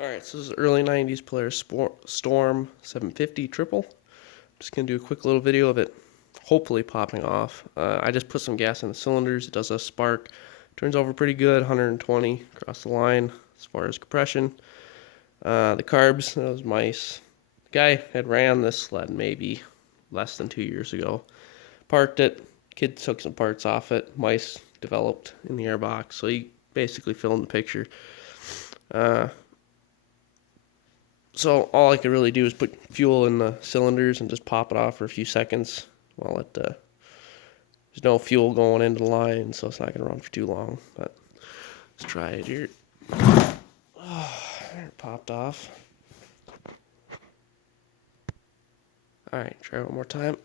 Alright, so this is early 90s Polaris Storm 750 triple. Just going to do a quick little video of it hopefully popping off. I just put some gas in the cylinders. It does a spark. Turns over pretty good, 120 across the line as far as compression. The carbs, those mice. The guy had ran this sled maybe less than 2 years ago. Parked it. Kid took some parts off it. Mice developed in the airbox. So he basically filmed the picture. So all I could really do is put fuel in the cylinders and just pop it off for a few seconds while it, there's no fuel going into the line, so it's not going to run for too long. But let's try it here. Oh, there it popped off. Alright, try one more time.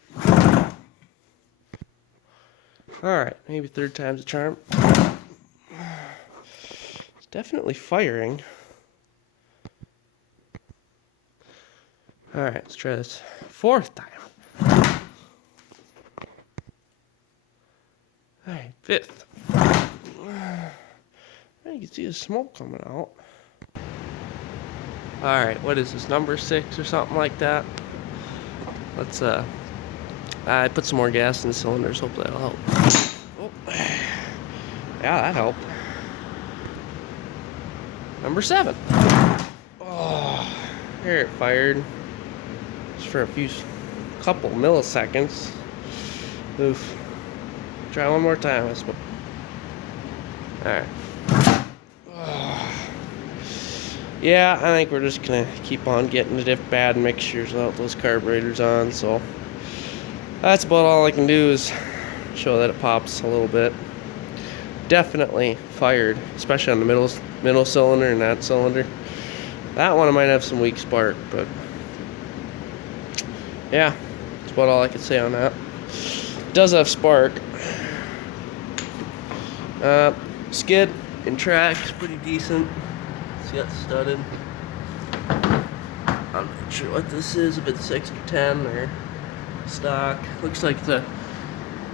Alright, maybe third time's a charm. It's definitely firing. Alright, let's try this fourth time. Alright, fifth. You can see the smoke coming out. Alright, what is this, number 6 or something like that? Let's, I put some more gas in the cylinders, hopefully that'll help. Oh. Yeah, that helped. Number 7. Oh, here it fired. For a couple milliseconds. Oof. Try one more time, I suppose. Alright. Yeah, I think we're just gonna keep on getting the bad mixtures without those carburetors on, so that's about all I can do is show that it pops a little bit. Definitely fired, especially on the middle cylinder and that cylinder. That one I might have some weak spark, but yeah, that's about all I can say on that. It does have spark. Skid and track's pretty decent. It's got studded. I'm not sure what this is, if it's 6 or 10 or stock. Looks like the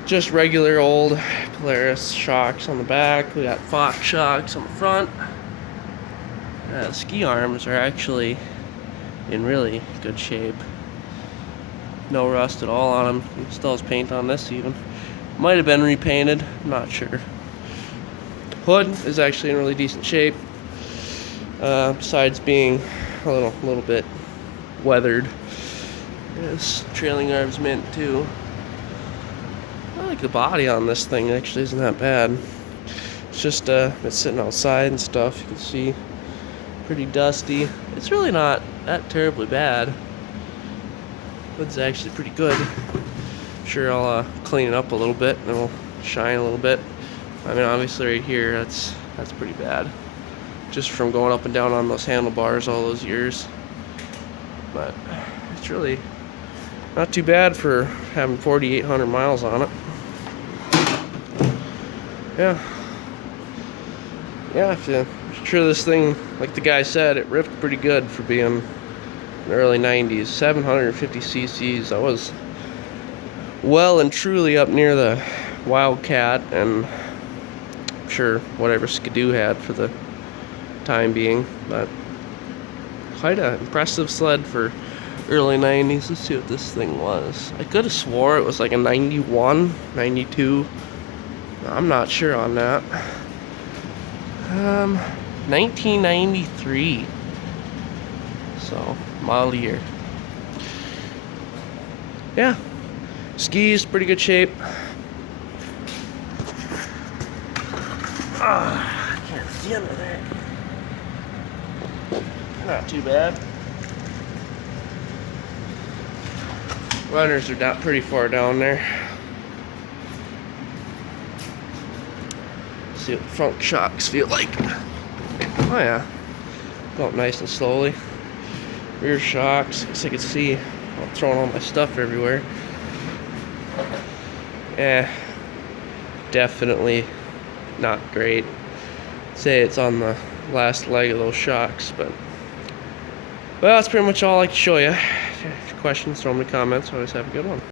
just regular old Polaris shocks on the back. We got Fox shocks on the front. The ski arms are actually in really good shape. No rust at all on them. Still has paint on this even. Might have been repainted, I'm not sure. Hood is actually in really decent shape. Besides being a little bit weathered. This trailing arm's mint too. I like the body on this thing, it actually isn't that bad. It's just it's sitting outside and stuff, you can see. Pretty dusty. It's really not that terribly bad. Hood's actually pretty good. I'm sure I'll clean it up a little bit and it'll shine a little bit. I mean, obviously right here, that's pretty bad. Just from going up and down on those handlebars all those years. But it's really not too bad for having 4,800 miles on it. Yeah. Yeah, I'm sure this thing, like the guy said, it ripped pretty good for being in the early 90s. 750 cc's. That was well and truly up near the Wildcat, and I'm sure whatever Skidoo had for the time being. But quite an impressive sled for early 90s. Let's see what this thing was. I could have swore it was like a 91, 92. I'm not sure on that. 1993. So, model year. Yeah. Skis, pretty good shape. I can't see under there. Not too bad. Runners are not pretty far down there. See what the front shocks feel like. Oh yeah. Go up nice and slowly. Rear shocks, as I can see, I'm throwing all my stuff everywhere. Definitely not great. Say it's on the last leg of those shocks, but well, that's pretty much all I can show you. If you have questions, throw them in the comments. Always have a good one.